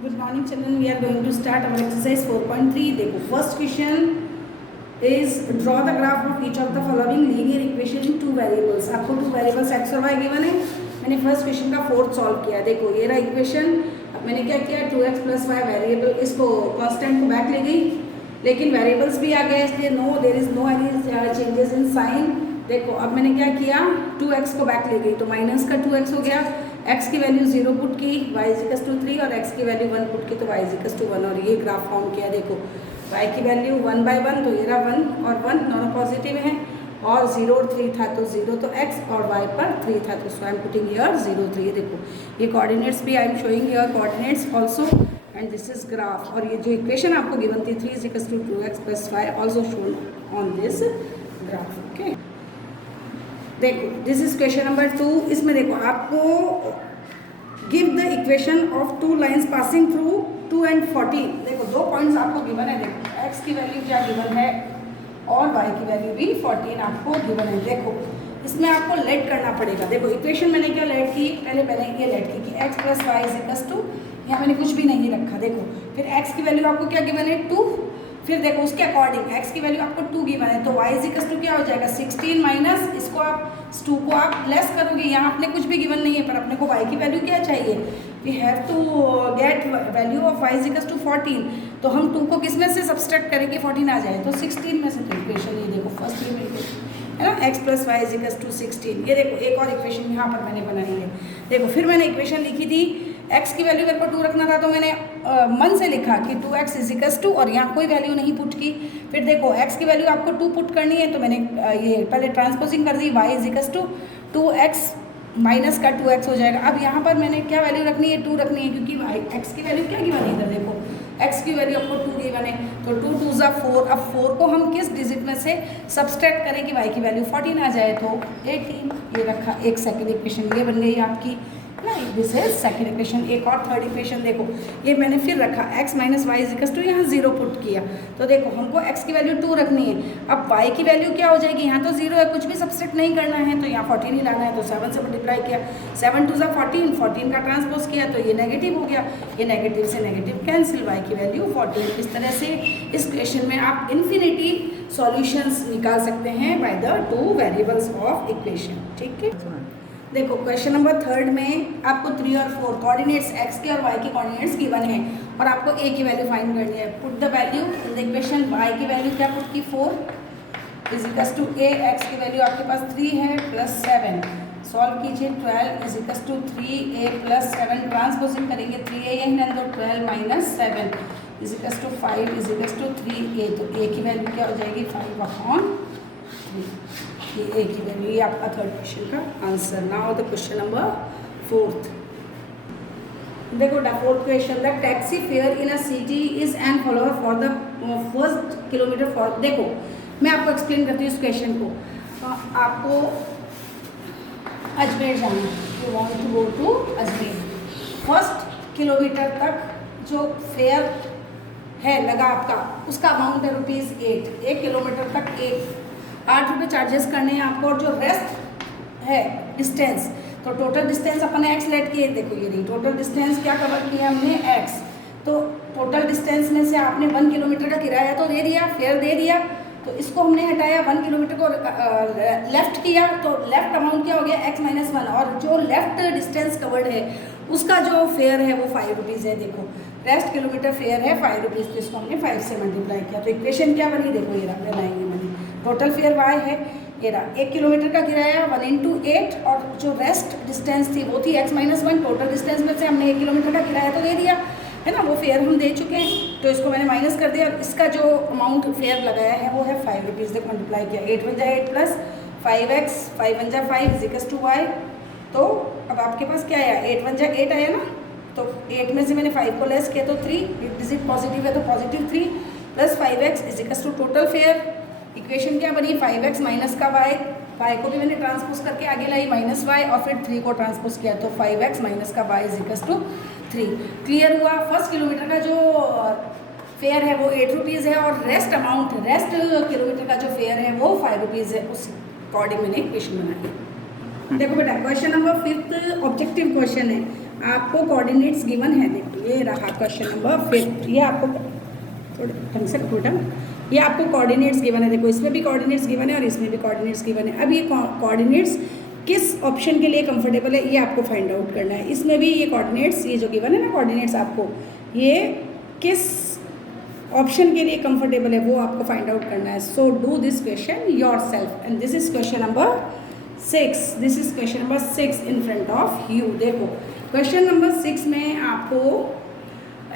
Good morning children, we are going to start our exercise 4.3. देखो first question is draw the graph of each of the following linear equation in two variables. आपको two variables x और y given है. मैंने first question का fourth solve किया. देखो ये रहा equation. अब मैंने क्या किया 2x plus y variable इसको constant को back ले गई, लेकिन variables भी आ गए इसलिए no there is no any changes in sign. देखो अब मैंने क्या किया 2x को बैक ले गई तो माइनस का 2x हो गया, x की वैल्यू 0 पुट की, y इजिकल्स टू 3 और x की वैल्यू 1 पुट की तो y इजिकल्स टू 1 और ये ग्राफ फॉर्म किया. देखो y की वैल्यू 1/1 तो ये रहा 1 और 1 दोनों पॉजिटिव हैं और 0 और 3 था तो 0 तो x और y पर 3 था तो so I am putting here 0 3. देखो ये कोऑर्डिनेट्स भी I am showing here coordinates also and this is graph. और ये जो इक्वेशन आपको गिवन थी 3 equals to 2x + y also shown on this graph. Okay देखो दिस इज क्वेश्चन नंबर 2. इसमें देखो आपको give the equation of two lines passing through 2 and 14. देखो दो पॉइंट्स आपको गिवन है. देखो x की वैल्यू क्या गिवन है और y की वैल्यू भी 14 आपको गिवन है. देखो इसमें आपको लेट करना पड़ेगा. देखो इक्वेशन मैंने क्या लेट की, पहले मैंने ये लेट की कि x + y इजिकल्स टू, यहाँ मैंने कुछ भी नहीं रखा. देखो फिर x की वैल्यू आपको क्या गिवन है 2, फिर देखो उसके अकॉर्डिंग x की वैल्यू आपको 2 गिवन है तो y इजिकल्स टू क्या हो जाएगा 16 माइनस इसको आप 2 को आप लेस करोगे. यहाँ अपने कुछ भी गिवन नहीं है पर अपने को y की वैल्यू क्या चाहिए, we have to get value of y equals to 14. तो हम 2 को किस में से सब्सट्रैक्ट करेंगे 14 आ जाए तो 16 में से. तो इक्वेशन ये देखो फर्स्ट ये है ना x + y इजिकल्स टू 16. ये देखो एक और इक्वेशन यहाँ पर मैंने बनाई है. देखो फिर मैंने इक्वेशन लिखी थी x की वैल्यू मेरे को 2 रखना था तो मैंने मन से लिखा कि 2x इजिकल्स टू और यहाँ कोई वैल्यू नहीं पुट की. फिर देखो x की वैल्यू आपको 2 पुट करनी है तो मैंने ये पहले ट्रांसपोजिंग कर दी y equals to 2x minus का 2x हो जाएगा. अब यहाँ पर मैंने क्या वैल्यू रखनी है 2 रखनी है क्योंकि x की वैल्यू क्या गिवन है इधर देखो x की वैल्यू आपको 2 गिवन है तो 2 2 ज़ा 4. अब 4 को हम किस डिजिट में से सब्सट्रैक्ट करें कि y की वैल्यू 14 आ जाए तो 18. ये रखा एक सेकेंड इक्वेशन ये बन गई आपकी ना. This is second equation. एक और थर्ड इक्वेशन देखो ये मैंने फिर रखा x - y इजिकल्स टू यहाँ 0 पुट किया तो देखो हमको x की वैल्यू 2 रखनी है. अब y की वैल्यू क्या हो जाएगी, यहाँ तो 0 है कुछ भी सब्सट्रैक्ट नहीं करना है तो यहाँ 14 ही लाना है तो 7 से मल्टीप्लाई किया 7 2 ज़ा 14 14 का ट्रांसपोज किया तो ये नेगेटिव हो गया. ये नेगेटिव से नेगेटिव कैंसिल, y की वैल्यू 14. इस तरह से इस क्वेश्चन में आप इन्फिनिटी सॉल्यूशंस निकाल सकते हैं by the two variables of equation. ठीक है देखो क्वेश्चन नंबर 3 में आपको 3 और 4 कोऑर्डिनेट्स x के और y के कोऑर्डिनेट्स गिवन है और आपको a की वैल्यू फाइंड करनी है. Put the value in the equation. y की वैल्यू क्या पुट की 4 इजिकल्स टू a, x की वैल्यू आपके पास 3 है प्लस 7. सॉल्व कीजिए 12 इजिकल्स टू 3a + 7 ट्रांसपोजिंग करेंगे 3a यहीं रहने दो 12 - 7 equals to 5 equals to 3a. तो a की वैल्यू क्या हो जाएगी 5/3. ये a की वैल्यू ये आपका थर्ड क्वेश्चन का answer. Now the question number 4. देखो the fourth question the taxi fair in a city is an follower for the first kilometre for. देखो मैं आपको एक्सप्लेन करती हूँ इस क्वेश्चन को. आपको अजमेर जाना है, you want to go to Ajmer. First kilometre तक जो फेयर है लगा आपका उसका अमाउंट है ₹8. 1 किलोमीटर तक 8 रुपये चार्जेस करने हैं आपको और जो रेस्ट है डिस्टेंस तो टोटल डिस्टेंस अपने x लेट किए. देखो ये नहीं टोटल डिस्टेंस क्या कवर किया हमने x. तो टोटल डिस्टेंस में से आपने 1 किलोमीटर का किराया तो दे दिया, फेयर दे दिया तो इसको हमने हटाया 1 किलोमीटर को लेफ्ट किया तो लेफ्ट अमाउंट क्या हो गया x - 1 और जो लेफ्ट डिस्टेंस कवर्ड है उसका जो फेयर है वो 5 रुपीज़ है. देखो रेस्ट किलोमीटर फेयर है 5 रुपीज़ तो इसको हमने 5 से मल्टीप्लाई किया तो इक्वेशन क्या बनी देखो ये रहा बनाएंगे मैंने. टोटल फेयर y है ये रहा 1 किलोमीटर का किराया 1 × 8 और जो रेस्ट डिस्टेंस थी वो थी x - 1. टोटल डिस्टेंस में से हमने 1 किलोमीटर का किराया तो दे दिया है ना, वो फेयर हम दे चुके हैं तो इसको मैंने माइनस कर दिया और इसका जो अमाउंट फेयर लगाया है वो है 5 रुपीज़. देखो मल्टीप्लाई किया 8 × 8 plus 5x 5 × 5 equals to y. तो अब आपके पास क्या आया 8 × 8 आया ना तो 8 में से मैंने 5 को लेस किया तो 3 डिजिट पॉजिटिव है तो positive 3 plus 5x equals to total fare. Equation क्या बनी 5x माइनस का y को भी मैंने ट्रांसपोज करके आगे लाई -y और फिर 3 को ट्रांसपोज किया तो 5x माइनस का y इजिकल्स टू 3. क्लियर हुआ. फर्स्ट किलोमीटर का जो फेयर है वो 8 रुपीज़ है और रेस्ट किलोमीटर का जो फेयर है वो 5 रुपीज़ है. उस अकॉर्डिंग मैंने इक्वेशन बनाई. देखो बेटा क्वेश्चन नंबर 5 ऑब्जेक्टिव क्वेश्चन है. आपको कोऑर्डिनेट्स गिवन है। देखो ये रहा क्वेश्चन नंबर 5, ये आपको थोड़ा ढंग से खोटा, ये आपको कोऑर्डिनेट्स गिवन है। देखो इसमें भी कोऑर्डिनेट्स गिवन है और इसमें भी कोऑर्डिनेट्स गिवन है। अब ये कोऑर्डिनेट्स किस ऑप्शन के लिए कंफर्टेबल है ये आपको फाइंड आउट करना है। इसमें भी ये कोऑर्डिनेट्स, ये जो गिवन है ना कोऑर्डिनेट्स, आपको ये किस ऑप्शन के लिए कंफर्टेबल है वो आपको फाइंड आउट करना है। So do this question your self and this is question number 6। This is question number 6 in front of you. देखो क्वेश्चन नंबर 6 में आपको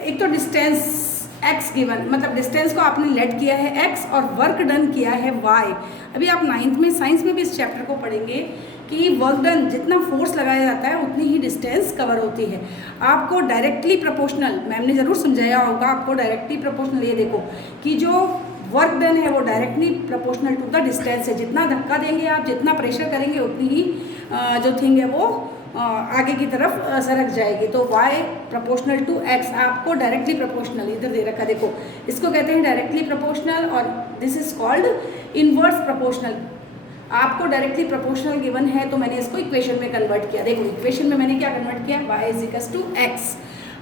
एक तो डिस्टेंस x गिवन, मतलब डिस्टेंस को आपने लेट किया है x और वर्क डन किया है y। अभी आप 9th में साइंस में भी इस चैप्टर को पढ़ेंगे कि वर्क डन जितना फोर्स लगाया जाता है उतनी ही डिस्टेंस कवर होती है। आपको डायरेक्टली प्रोपोर्शनल, मैम ने ज़रूर समझाया होगा आपको डायरेक्टली प्रोपोर्शनल, ये देखो कि जो वर्क डन है वो directly proportional to the distance है। जितना धक्का देंगे आप, जितना प्रेशर करेंगे, उतनी ही जो थिंग है वो आगे की तरफ सरक जाएगी। तो y प्रोपोर्शनल टू x, आपको डायरेक्टली प्रोपोर्शनल इधर दे रखा, देखो इसको कहते हैं डायरेक्टली प्रोपोर्शनल और this is called inverse proportional. आपको डायरेक्टली प्रोपोर्शनल गिवन है तो मैंने इसको इक्वेशन में कन्वर्ट किया। देखो इक्वेशन में मैंने क्या कन्वर्ट किया, y is equals to x।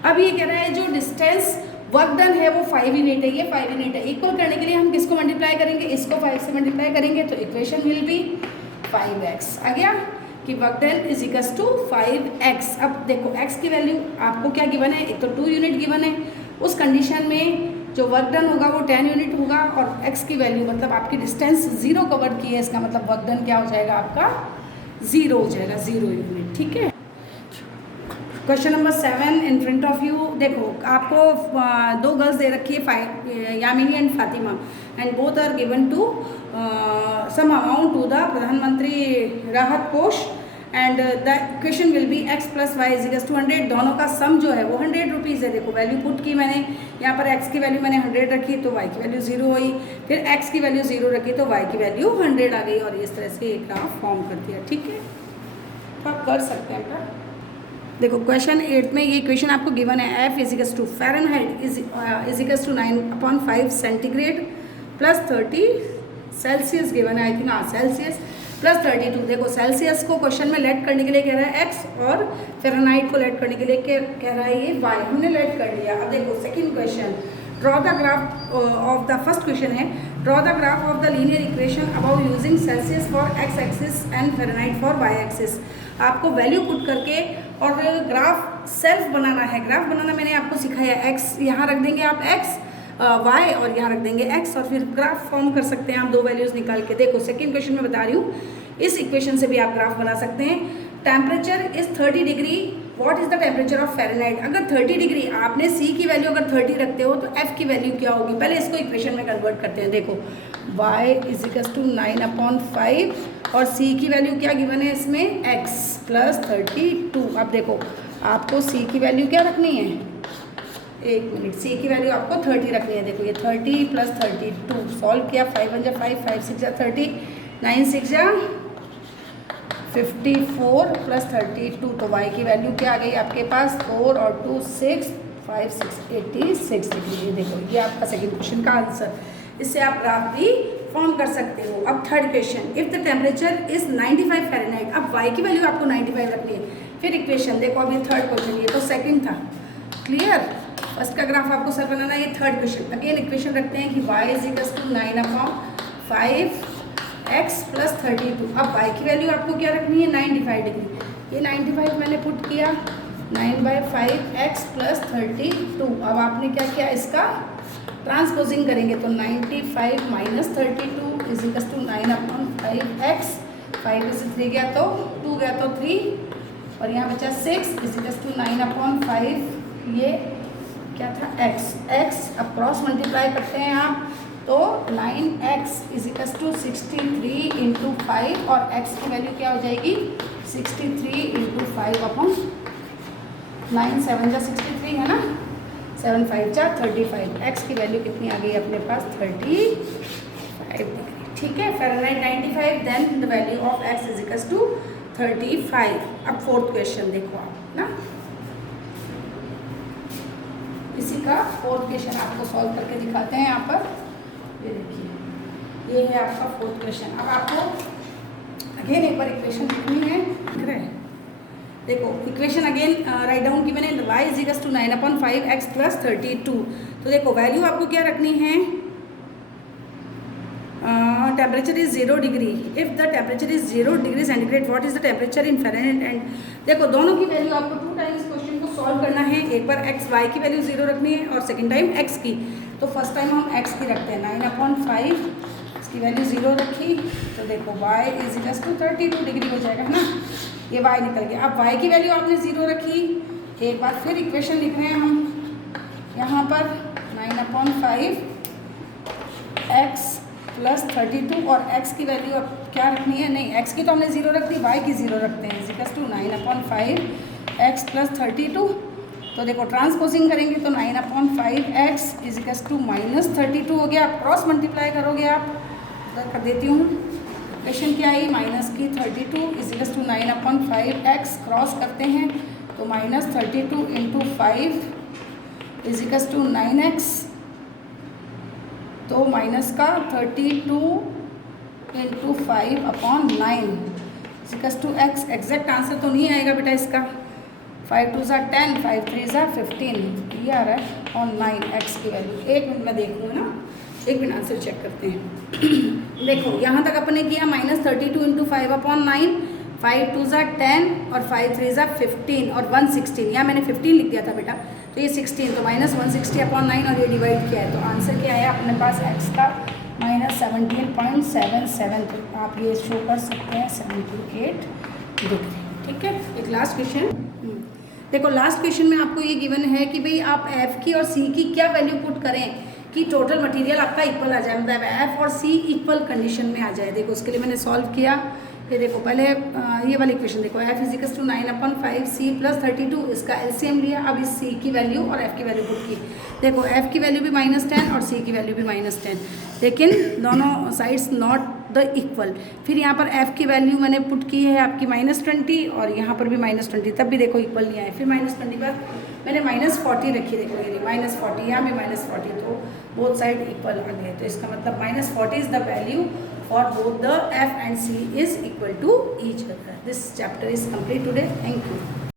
अब ये कह रहा है जो डिस्टेंस वर्क डन है वो 5 यूनिट है, ये 5 यूनिट है। इक्वल करने के लिए हम किसको मल्टीप्लाई करेंगे, इसको 5 से मल्टीप्लाई करेंगे तो इक्वेशन विल बी 5x। आ गया कि work done is equals to 5x। अब देखो x की वैल्यू आपको क्या गिवन है, एक तो 2 यूनिट गिवन है। उस कंडीशन में जो वर्क डन होगा वो 10 यूनिट होगा और x की वैल्यू मतलब आपकी डिस्टेंस 0 कवर की है, इसका मतलब वर्क डन क्या हो जाएगा आपका 0 हो जाएगा, 0 यूनिट। ठीक है। Question number 7 in front of you. देखो आपको 2 गर्ल्स दे रखी है, Yamini and Fatima, and both are given to some amount to the Pradhanmantri Rahat Kosh and the equation will be x plus Y is equals to 100। दोनों का सम जो है वो 100 रुपीज़ है। देखो वैल्यू पुट की मैंने, यहाँ पर x की वैल्यू मैंने 100 रखी तो y की वैल्यू 0 हुई, फिर x की वैल्यू 0 रखी तो y की वैल्यू 100 आ गई और इस तरह से एक ग्राफ फॉर्म कर दिया। ठीक है, तो आप कर सकते हैं बेटा। देखो क्वेश्चन 8 में ये इक्वेशन आपको गिवन है, F is equals to Fahrenheit is equals to 9/5 centigrade plus 30 Celsius given है, आई थिंक हाँ सेल्सियस प्लस 32। देखो सेल्सियस को क्वेश्चन में लेट करने के लिए कह रहा है x और फ़ारेनहाइट को लेट करने के लिए कह रहा है ये y। हमने लेट कर लिया। अब देखो second question, draw the graph of the first question है, draw the graph of the linear equation about using Celsius for x axis and Fahrenheit for y axis. आपको वैल्यू पुट करके और graph self बनाना है। Graph बनाना मैंने आपको सिखाया, x यहाँ रख देंगे आप x, y और यहाँ रख देंगे x और फिर ग्राफ फॉर्म कर सकते हैं आप 2 वैल्यूज़ निकाल के। देखो सेकंड क्वेश्चन में बता रही हूँ, इस इक्वेशन से भी आप ग्राफ बना सकते हैं। Temperature is 30 degree, what is the temperature of Fahrenheit. अगर 30 डिग्री आपने c की वैल्यू अगर 30 रखते हो तो f की वैल्यू क्या होगी, पहले इसको इक्वेशन में कन्वर्ट करते हैं। देखो y इज इक्वल्स टू 9/5 और c की वैल्यू क्या गिवन है इसमें, x प्लस 32। अब देखो आपको c की वैल्यू क्या रखनी है, एक मिनट, c की वैल्यू आपको 30 रखनी है। देखो ये 30 प्लस 32 सॉल्व किया, 5 1 जा 5, 5 6 जा 30, 9 6 जा 54 प्लस 32 तो y की वैल्यू क्या आ गई आपके पास, 4 और 2 6, 5 6 86 डिग्री। ये देखो ये आपका सेकंड क्वेश्चन का आंसर। इससे आप ग्राफ भी फॉर्म कर सकते हो। अब third question, if the temperature is 95 Fahrenheit. अब y की वैल्यू आपको 95 रखनी है। फिर इक्वेशन देखो, अभी थर्ड क्वेश्चन, ये तो सेकंड था, क्लियर। फर्स्ट का ग्राफ आपको सर बनाना है, ये थर्ड क्वेश्चन। अगेन इक्वेशन रखते हैं कि y is equals to 9/5 x plus 32। अब y की वैल्यू आपको क्या रखनी है, 95 डिग्री। ये 95 मैंने पुट किया, 9/5 x प्लस 32। अब आपने क्या किया, इसका ट्रांसपोजिंग करेंगे तो 95 minus 32 is equals to 9/5 x। 5 से 3 गया तो 2 गया तो 3 और यहाँ बचा 6 इज इक्वल्स टू 9/5, ये क्या था x अब क्रॉस मल्टीप्लाई करते हैं आप तो 9x is equals to 63 into 5 और x की वैल्यू क्या हो जाएगी, 63 इंटू 5/9, 7 जा 63 है ना, 7 5 जा 35। x की वैल्यू कितनी आ गई अपने पास, 35 डिग्री। ठीक है, Fahrenheit 95, then the value of x is equals to 35। अब फोर्थ क्वेश्चन देखो आप ना, इसी का फोर्थ क्वेश्चन आपको सॉल्व करके दिखाते हैं। यहाँ पर ये देखिए, ये है आपका फोर्थ क्वेश्चन। अब आपको अगेन एक बार इक्वेशन लिखनी है, देखो इक्वेशन अगेन राइट डाउन की मैंने, y is equal to 9/5 x plus 32। तो देखो वैल्यू आपको क्या रखनी है, temperature is 0 degree. If the temperature is 0 degree centigrade what is the temperature in Fahrenheit. And देखो दोनों की वैल्यू आपको 2 टाइम्स क्वेश्चन को सॉल्व करना है। एक बार x y की वैल्यू 0 रखनी है और सेकंड टाइम x की। तो फर्स्ट टाइम हम x की रखते हैं, 9/5 इसकी वैल्यू 0 रखी, तो देखो y is equal to 32 degree हो जाएगा, है ना। ये y निकल गया। अब y की वैल्यू आपने 0 रखी, एक बार फिर इक्वेशन लिख रहे हैं हम यहाँ पर 9/5 x प्लस 32 और x की वैल्यू अब क्या रखनी है, नहीं x की तो हमने 0 रख दी, y की 0 रखते हैं, is equal to 9/5 x plus 32। तो देखो ट्रांसपोजिंग करेंगे तो 9/5 x इज इक्वल टू -32 हो गया। क्रॉस मल्टीप्लाई करोगे आप, कर देती हूँ, इक्वेशन क्या आई, माइनस की 32 is equal to 9/5 x, cross करते हैं तो -32 into 5 is equal to 9x, तो माइनस का 32 into 5/9 is equal to x। Exact answer तो नहीं आएगा बेटा इसका, 5 2 ज़ा 10, 5 3 ज़ा 15, ये आ रहा है और 9x की वैल्यू। एक मिनट में देख लूँ ना, एक मिनट आंसर चेक करते हैं। देखो यहाँ तक अपने किया -32 इंटू 5/9, 5 2 ज़ा 10 और 5 3 ज़ा 15 और 116, यहाँ मैंने 15 लिख दिया था बेटा, तो ये 16, तो -160/9 और ये डिवाइड किया है, तो आंसर क्या आया अपने पास x का -17.77। तो आप ये शो कर सकते हैं 78 डिग्री। ठीक है, एक लास्ट क्वेश्चन। देखो लास्ट क्वेश्चन में आपको ये गिवन है कि भाई आप f की और c की क्या वैल्यू पुट करें कि टोटल मटेरियल आपका इक्वल आ जाए, मतलब f और c इक्वल कंडीशन में आ जाए। देखो उसके लिए मैंने सॉल्व किया, ये देखो पहले ये वाली इक्वेशन देखो, f is equal to 9/5 c plus 32, इसका एलसीएम लिया, अब इस c की वैल्यू और f की वैल्यू पुट की। देखो f की वैल्यू भी -10 और c की वैल्यू भी -10, लेकिन दोनों साइड्स नॉट द इक्वल। फिर यहाँ पर f की वैल्यू मैंने पुट की है आपकी -20 और यहाँ पर भी -20, तब भी देखो इक्वल नहीं आए। फिर -20 पर मैंने -40 रखी, देखो ये -40, यहाँ भी -40, तो बोथ साइड इक्वल आ गए। तो इसका मतलब -40 is the value for both the f and c is equal to each other. This chapter is complete today. Thank you.